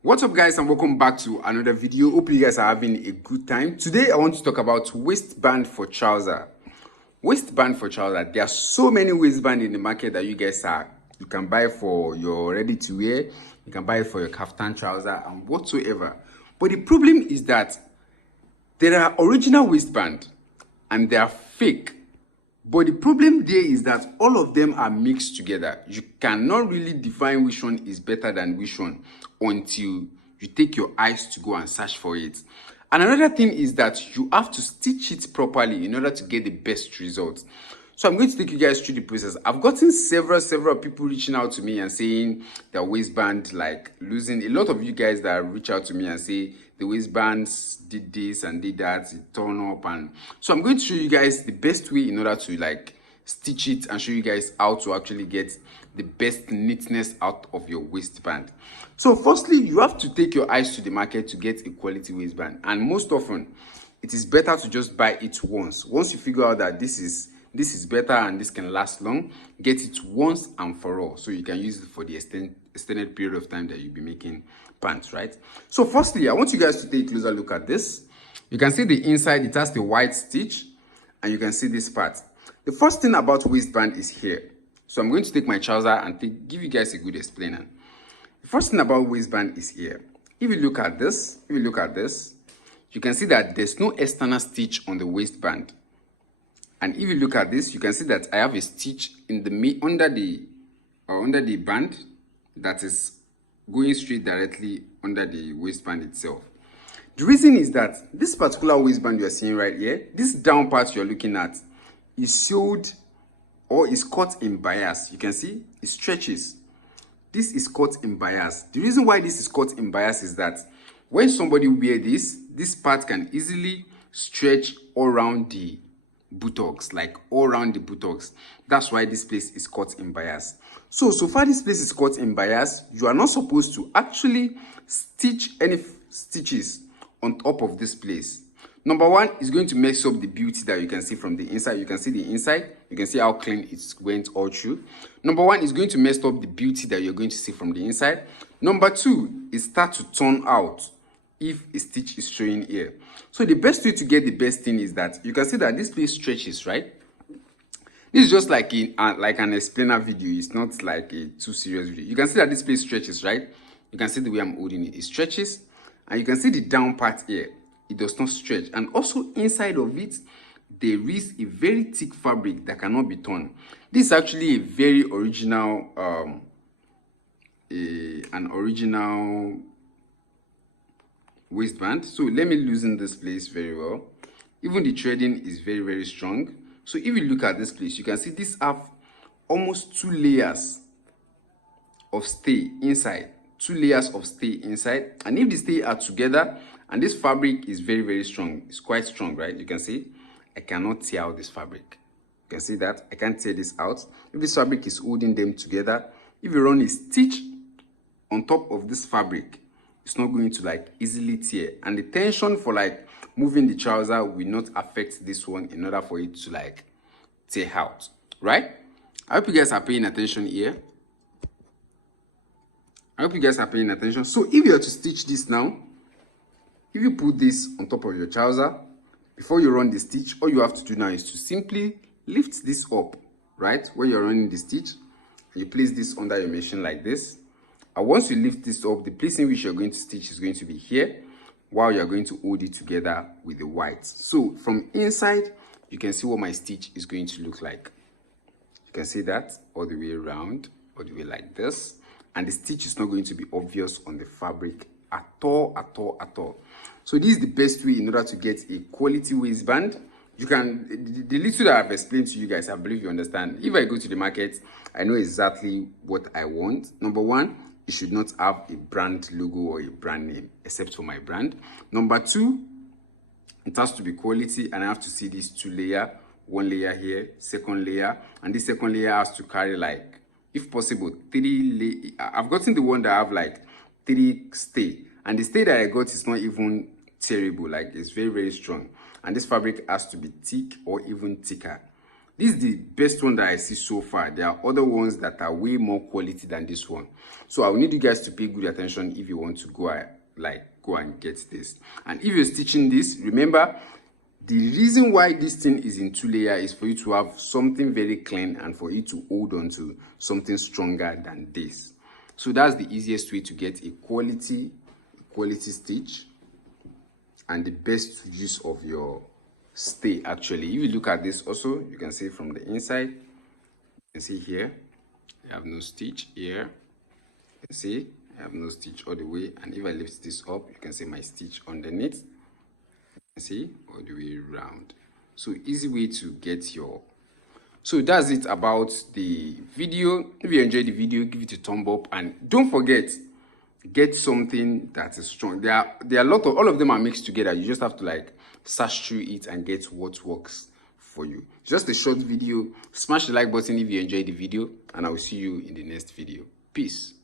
What's up, guys, and welcome back to another video. Hope you guys are having a good time. Today I want to talk about waistband for trouser. Waistband for trouser. There are so many waistband in the market that you can buy for your ready to wear. You can buy it for your kaftan trouser and whatsoever. But the problem is that there are original waistband and they are fake. But the problem there is that all of them are mixed together. You cannot really define which one is better than which one until you take your eyes to go and search for it. And another thing is that you have to stitch it properly in order to get the best results. So I'm going to take you guys through the process. I've gotten several people reaching out to me and saying their waistband like losing. A lot of you guys that reach out to me and say the waistbands did this and did that, it torn up. And so I'm going to show you guys the best way in order to like stitch it and show you guys how to actually get the best neatness out of your waistband. So firstly, you have to take your eyes to the market to get a quality waistband, and most often it is better to just buy it once you figure out that this is better and this can last long. Get it once and for all so you can use it for the extended period of time that you'll be making pants, right? So firstly, I want you guys to take a closer look at this. You can see the inside, it has the white stitch, and you can see this part. The first thing about waistband is here. So I'm going to take my trouser and give you guys a good explainer. The first thing about waistband is here. If you look at this, you can see that there's no external stitch on the waistband. And if you look at this, you can see that I have a stitch in the under the band that is going straight directly under the waistband itself. The reason is that this particular waistband you are seeing right here, this down part you're looking at, is sewed or is cut in bias. You can see it stretches. This is cut in bias. The reason why this is cut in bias is that when somebody wears this part can easily stretch all around the buttocks, like all around the buttocks. That's why this place is cut in bias. So far this place is cut in bias. You are not supposed to actually stitch any stitches on top of this place. Number one is going to mess up the beauty that you can see from the inside. You can see the inside. You can see how clean it went all through. Number one is going to mess up the beauty that you're going to see from the inside. Number two is start to turn out if a stitch is showing here. So the best way to get the best thing is that you can see that this place stretches, right? This is just like an explainer video. It's not like a too serious video. You can see that this place stretches, right? You can see the way I'm holding it. It stretches, and you can see the down part here. It does not stretch, and also inside of it there is a very thick fabric that cannot be torn. This is actually a very original an original waistband. So let me loosen this place very well. Even the threading is very strong. So if you look at this place, you can see this have almost 2 layers of stay inside. 2 layers of stay inside, and if the stay are together, and this fabric is very strong, it's quite strong, right? You can see I cannot tear out this fabric. You can see that I can't tear this out. If this fabric is holding them together, if you run a stitch on top of this fabric, it's not going to like easily tear, and the tension for like moving the trouser will not affect this one in order for it to like tear out, right? I hope you guys are paying attention here. So if you are to stitch this now, if you put this on top of your trouser, before you run the stitch, all you have to do now is to simply lift this up, right? Where you're running the stitch, and you place this under your machine like this. And once you lift this up, the place in which you're going to stitch is going to be here, while you're going to hold it together with the white. So from inside, you can see what my stitch is going to look like. You can see that all the way around, all the way like this. And the stitch is not going to be obvious on the fabric at all. So this is the best way in order to get a quality waistband. You can, the little that I've explained to you guys, I believe you understand. If I go to the market, I know exactly what I want. Number one, it should not have a brand logo or a brand name, except for my brand. Number two, it has to be quality, and I have to see these 2 layers, 1 layer here, second layer, and this second layer has to carry like, if possible, 3 layers. I've gotten the one that have like 3 stay, and the stay that I got is not even terrible, like it's very strong, and this fabric has to be thick or even thicker. This is the best one that I see so far. There are other ones that are way more quality than this one. So I will need you guys to pay good attention if you want to go and get this. And if you're stitching this, remember, the reason why this thing is in 2-layer is for you to have something very clean and for you to hold on to something stronger than this. So that's the easiest way to get a quality stitch and the best use of your stay. Actually, if you look at this also, you can see from the inside, you can see here I have no stitch. Here you can see I have no stitch all the way, and if I lift this up, you can see my stitch underneath. You can see all the way around. So easy way to get your. So that's it about the video. If you enjoyed the video, give it a thumb up, and don't forget, get something that is strong. There are a lot of, all of them are mixed together. You just have to like search through it and get what works for you. Just a short video. Smash the like button if you enjoyed the video, and I will see you in the next video. Peace.